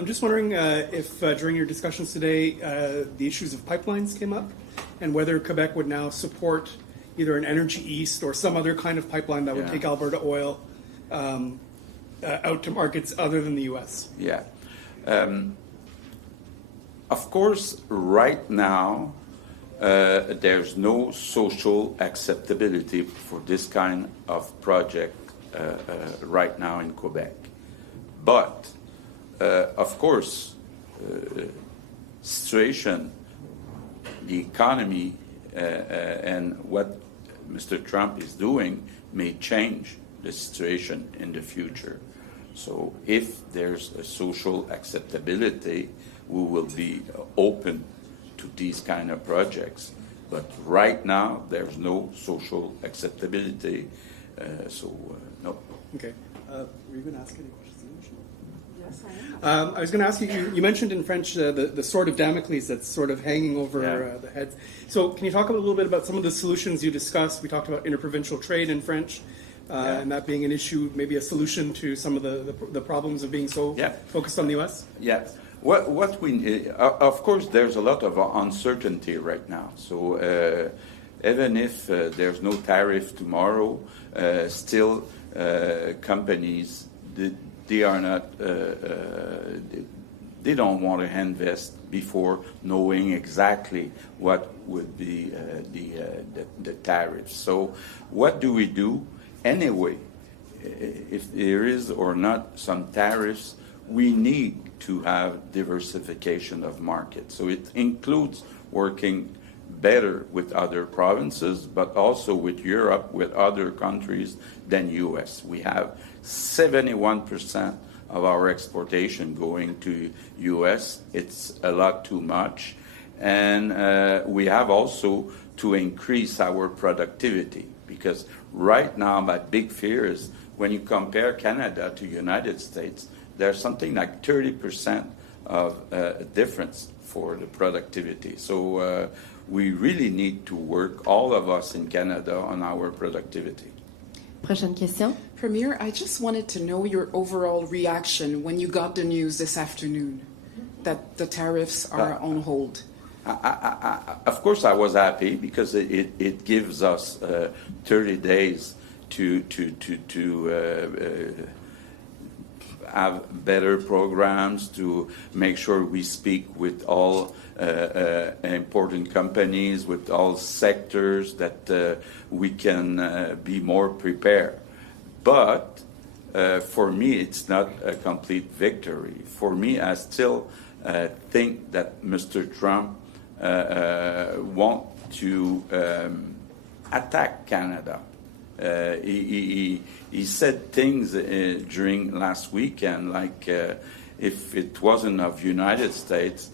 I'm just wondering if during your discussions today the issues of pipelines came up and whether Quebec would now support either an Energy East or some other kind of pipeline that would take Alberta oil out to markets other than the U.S. Yeah. Of course, right now, there's no social acceptability for this kind of project right now in Quebec. But, of course, situation, the economy, and what Mr. Trump is doing may change the situation in the future. So if there's a social acceptability, we will be open to these kind of projects. But right now, there's no social acceptability, no. Okay. Were you going to ask any questions? Yes, I am. I was going to ask you, you mentioned in French the sword of Damocles that's sort of hanging over the heads. So can you talk a little bit about some of the solutions you discussed? We talked about interprovincial trade in French. And that being an issue, maybe a solution to some of the problems of being so focused on the U.S.? Yes. What we of course, there's a lot of uncertainty right now. So even if there's no tariff tomorrow, still companies they are not they don't want to invest before knowing exactly what would be the tariffs. So what do we do? Anyway, if there is or not some tariffs, we need to have diversification of markets. So it includes working better with other provinces, but also with Europe, with other countries than U.S. We have 71% of our exportation going to U.S. It's a lot too much. And we have also to increase our productivity, because right now my big fear is when you compare Canada to United States, there's something like 30% of difference for the productivity. So we really need to work, all of us in Canada, on our productivity. Prochaine question. Premier, I just wanted to know your overall reaction when you got the news this afternoon that the tariffs are on hold. Of course, I was happy because it gives us 30 days to have better programs, to make sure we speak with all important companies, with all sectors, that we can be more prepared. But for me, it's not a complete victory. For me, I still think that Mr. Trump want to attack Canada. He said things during last weekend, like if it wasn't of United States,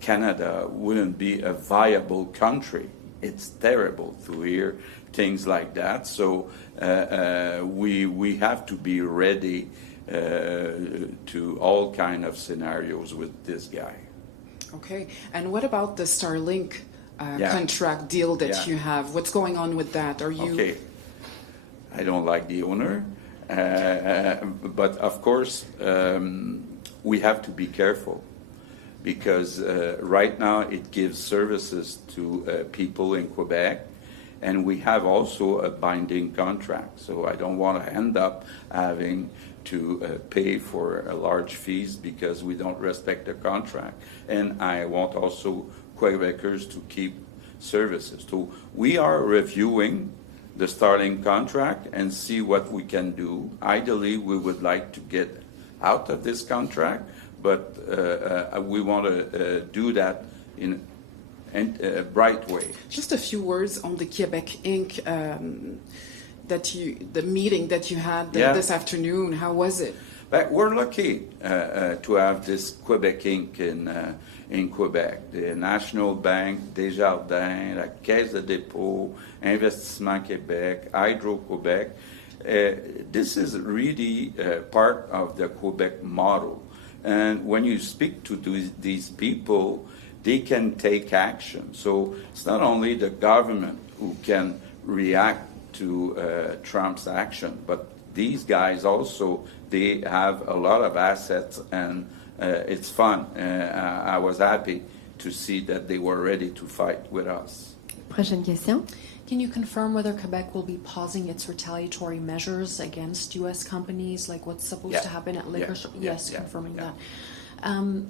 Canada wouldn't be a viable country. It's terrible to hear things like that. So we have to be ready to all kind of scenarios with this guy. Okay, and what about the Starlink contract deal that you have? What's going on with that? Are you... Okay, I don't like the owner, but of course we have to be careful, because right now it gives services to people in Quebec, and we have also a binding contract. So I don't want to end up having to pay for large fees because we don't respect the contract. And I want also Quebecers to keep services. So we are reviewing the Starlink contract and see what we can do. Ideally, we would like to get out of this contract, but we want to do that in a bright way. Just a few words on the Quebec Inc. The meeting that you had this afternoon. How was it? But we're lucky to have this Quebec Inc. in Quebec. The National Bank, Desjardins, la Caisse de dépôt, Investissement Québec, Hydro-Québec. This is really part of the Quebec model. And when you speak to these people, they can take action. So it's not only the government who can react to Trump's action, but these guys also, they have a lot of assets, and it's fun. I was happy to see that they were ready to fight with us. Prochaine question. Can you confirm whether Quebec will be pausing its retaliatory measures against U.S. companies, like what's supposed to happen at liquor stores? Yes, confirming that.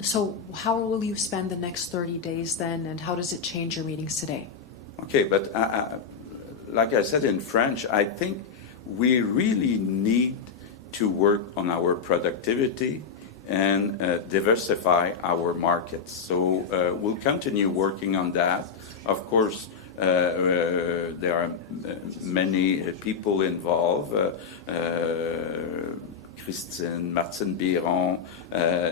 So how will you spend the next 30 days then, and how does it change your meetings today? Okay, but like I said in French, I think we really need to work on our productivity and diversify our markets. So we'll continue working on that. Of course, there are many people involved. Christine, Martine Biron,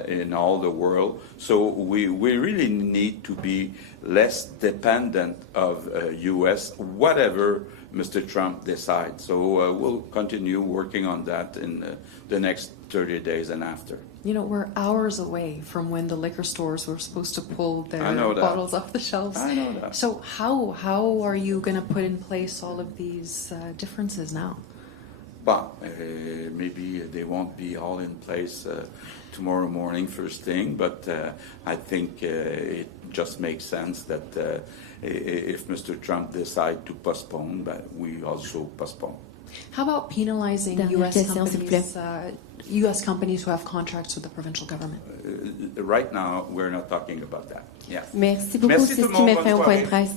in all the world. So we really need to be less dependent of U.S., whatever Mr. Trump decides. So we'll continue working on that in the next 30 days and after. You know, we're hours away from when the liquor stores were supposed to pull their that. bottles off the shelves. I know that. So how are you going to put in place all of these differences now? But maybe they won't be all in place tomorrow morning first thing, but I think it just makes sense that if Mr. Trump decides to postpone, but we also postpone. How about penalizing U.S. companies who have contracts with the provincial government? Right now, we're not talking about that. Yeah. Merci beaucoup. C'est ce qui met fin au point de presse.